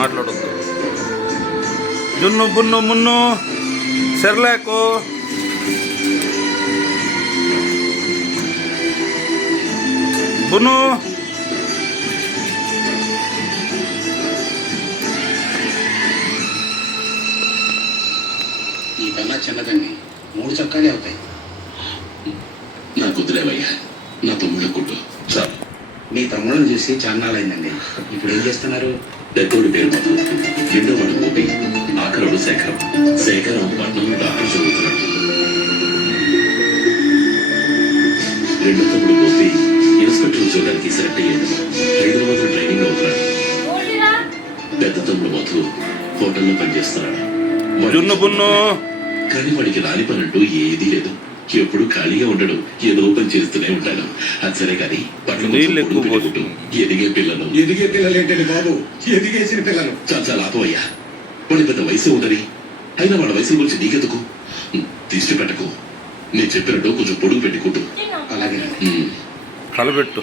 మాట్లాడొద్దు. జున్ను బున్ను మున్ను సెర్లాకు బును ఈ కన్నా చిన్నదండి 3 చొక్కాలే అవుతాయి. నాకు కుదిరేవయ్యా, నా తమ్ముళ్ళ కుట్టు చాలు. మీ తమ్ముళ్ళని చూసి చాన్నాళ్ళైందండి. ఇప్పుడు ఏం చేస్తున్నారు? పెద్దోడి పేరు మధు, రెండో వాడు గోపి, ఆఖరుడు శేఖరం. శేఖరం పట్నంలో డాక్టర్ చదువుతున్నాడు. రెండో తమ్ముడు గోపి ఇన్స్పెక్టర్ ఉద్యోగానికి సెలెక్ట్ అయ్యాడు. హైదరాబాద్ లో ట్రైనింగ్ అవుతున్నాడు. పెద్ద తమ్ముడు మధు హోటల్లో పనిచేస్తున్నాడు. జున్ను బున్ను కానీ వాడికి రాని పని అంటూ ఏదీ లేదు. ఎప్పుడు ఖాళీగా ఉండడు, ఏదో పని చేస్తూనే ఉంటాడు. అది సరే కానీ ఎదిగే పిల్లలు ఏంటండి బాబు? ఎదిగేసిన పిల్లలు చాలా ఆపవయ్యా. వాడి పెద్ద వయసు ఉండని, అయినా వాళ్ళ వయసు గురించి నీకెందుకు? తీసి పెట్టకు. నేను చెప్పినట్టు కొంచెం పొడుగు పెట్టుకుంటూ. అలాగే కలబెట్టు.